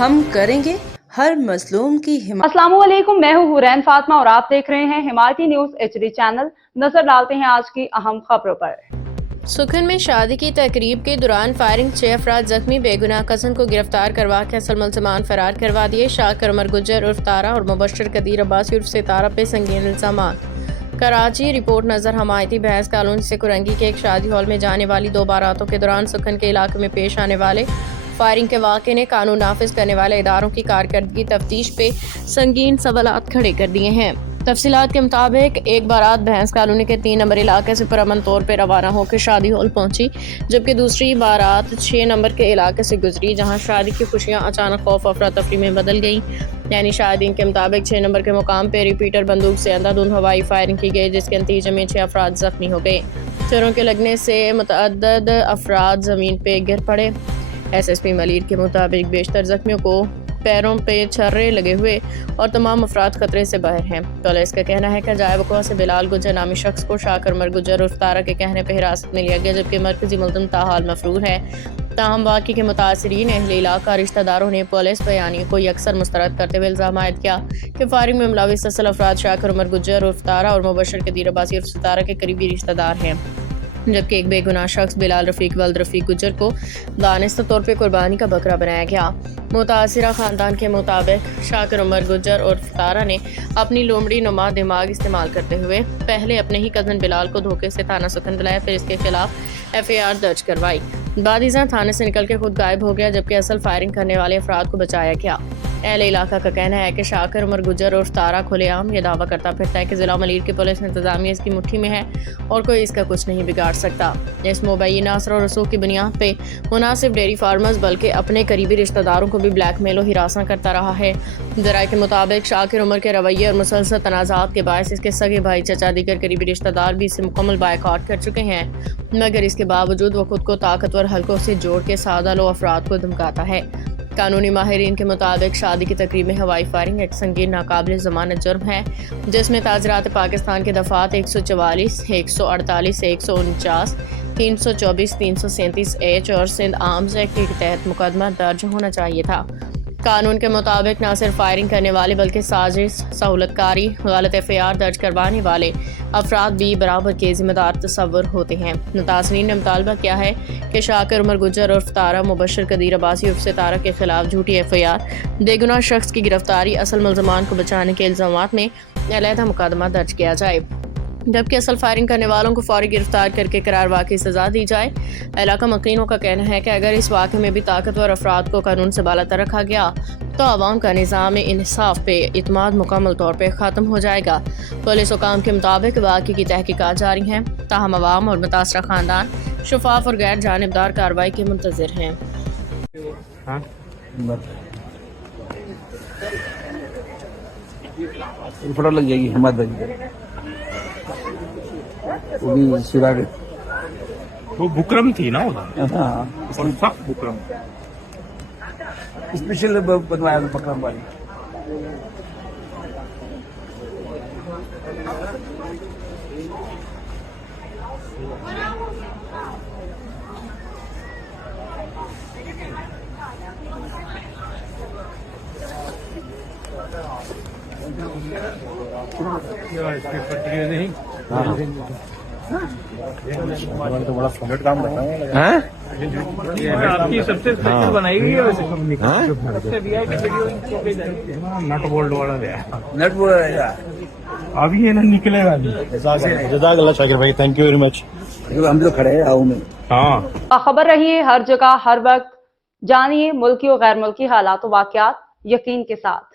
हम करेंगे हर मजलूम की हिमायत। अस्सलाम वालेकुम, मैं हूँ हुरैन फातिमा और आप देख रहे हैं हिमायती न्यूज HD चैनल। नजर डालते हैं आज की अहम खबरों पर। सुखन में शादी की तकरीब के दौरान फायरिंग, 6 अफराद जख्मी, बेगुनाह कज़न को गिरफ्तार करवा के असल मुल्ज़िमान फरार करवा दिए। शाकर उमर गुज्जर उर्फ तारा और मुबशर कदीर अब्बासी उर्फ सितारा पे संगीन इल्ज़ामात। कराची रिपोर्ट नज़र हमायती बहस कॉलोनी से कुरंगी के एक शादी हॉल में जाने वाली 2 बारातों के दौरान सुखन के इलाके में पेश आने वाले फायरिंग के वाक़े ने कानून नाफिज करने वाले इदारों की कारकर्दगी तफ्तीश पे संगीन सवालात खड़े कर दिए हैं। तफसीलात के मुताबिक एक बारात भैंस कॉलोनी के 3 नंबर इलाके से पुरअमन तौर पर रवाना होकर शादी हॉल पहुंची, जबकि दूसरी बारात 6 नंबर के इलाके से गुजरी, जहां शादी की खुशियां अचानक खौफ अफरा तफरी में बदल गईं। यानी शादीन के मुताबिक 6 नंबर के मुकाम पर रिपीटर बंदूक से अंधाधुंध हवाई फायरिंग की गई, जिसके नतीजे में 6 अफराद जख्मी हो गए। छर्रों के लगने से मुतअद्दिद अफराद जमीन पे गिर पड़े। SSP मलिर के मुताबिक बेशतर जख्मियों को पैरों पे छर्रे लगे हुए और तमाम अफराद खतरे से बाहर हैं। पुलिस का कहना है कि जायबुआ से बिलाल गुज्जर नामी शख्स को शाकर उमर गुज्जर उर्फ तारा के कहने पर हिरासत में लिया गया, जबकि मरकजी मुल्ज़िम ताहाल मफरूर है। ताहम वाक़े के मुतासरीन अहले इलाका रिश्तेदारों ने पुलिस बयानी को यकसर मुस्तरद करते हुए इल्ज़ाम आयद किया कि फायरिंग में मुलविस असल अफराद शाकर उमर गुज्जर उर्फ तारा और मुबशर कदीर अब्बासी उर्फ सितारा के करीबी रिश्तेदार हैं, जबकि एक बेगुनाह शख्स बिलाल रफीक वल्द रफीक गुज्जर को दानिस्ता तौर पर कुर्बानी का बकरा बनाया गया। मुतासिरा खानदान के मुताबिक शाकर उमर गुज्जर और तारा ने अपनी लोमड़ी नुमा दिमाग इस्तेमाल करते हुए पहले अपने ही कज़न बिलाल को धोखे से थाना सुखन बुलाया, फिर इसके खिलाफ FAR दर्ज करवाई। बादीजा थाने से निकल के खुद गायब हो गया, जबकि असल फायरिंग करने वाले अफराद को बचाया गया। अहले इलाका का कहना है कि शाकर उमर गुज्जर और तारा खुलेआम ये दावा करता फिरता है कि जिला मलिर की पुलिस इंतजामिया इसकी मुट्ठी में है और कोई इसका कुछ नहीं बिगाड़ सकता। इस मुबैना असर और रसूख की बुनियाद पे मुनासिब डेयरी फार्मर्स बल्कि अपने करीबी रिश्तेदारों को भी ब्लैकमेल और हिरासा करता रहा है। जराये के मुताबिक शाकिर उमर के रवैये और मुसलसल तनाज़ात के बायस इसके सगे भाई, चचा, दीगर करीबी रिश्तेदार भी इसे मुकम्मल बायकॉट कर चुके हैं, मगर इसके बावजूद वो खुद को ताकतवर हल्कों से जोड़ के सादा लो अफराद को धमकाता है। कानूनी माहिरीन के मुताबिक शादी की तकरीब में हवाई फायरिंग एक संगीन नाकाबिल ज़मानत जुर्म है, जिसमें ताजरात पाकिस्तान के दफ़ात 144, 148, 149, 324, 337H और सिंध आर्म्स एक्ट के तहत मुकदमा दर्ज होना चाहिए था। कानून के मुताबिक न सिर्फ फायरिंग करने वाले बल्कि साजिश, सहूलतकारी, गलत FAR दर्ज करवाने वाले अफराद भी बराबर के जिम्मेदार तस्वर होते हैं। मुतासरीन ने मुतालबा किया है कि शाकर उमर गुज्जर उर्फ तारा, मुबशर कदीर अब्बासी उर्फ सितारा के खिलाफ झूठी FAR, बेगुनाह शख्स की गिरफ्तारी, असल मुल्ज़िमान को बचाने के इल्ज़ामात में अलहदा मुकदमा दर्ज किया जाए, जबकि असल फायरिंग करने वालों को फौरी गिरफ्तार करके करार वाक़ई सज़ा दी जाए। इलाका मकीनों का कहना है कि अगर इस वाक़े में भी ताकतवर अफराद को कानून से बालातर रखा गया तो आवाम का निज़ाम इंसाफ पे इत्मीनान मुकम्मल तौर पर ख़त्म हो जाएगा। पुलिस हुकाम के मुताबिक वाक़े की तहकीकात जारी हैं, ताहम अवाम और मुतासरा ख़ानदान शफाफ और गैर जानिबदार कार्रवाई के मुंतज़िर हैं। फोटो लग जाएगी हमारे वो भी शिरा के वो बुकरम थी ना, हाँ, और सख्त बुकरम स्पेशल बनवाया था बकरम वाली। नहीं तो बड़ा फ्लड काम करता है। आपकी सबसे स्पेशल बनाई हुई है वैसे सबसे VIP वीडियो नट बोल्ट वाला है। नट बोल रहेगा अभी ये ना निकलेगा अभी। जज़ाकल्लाह शाकिर भाई, थैंक यू वेरी मच। हम लोग खड़े हैं आओ में। हाँ, खबर रहिए हर जगह हर वक्त, जानिए मुल्की और गैर मुल्की हालात व वाक़यात यकीन के साथ।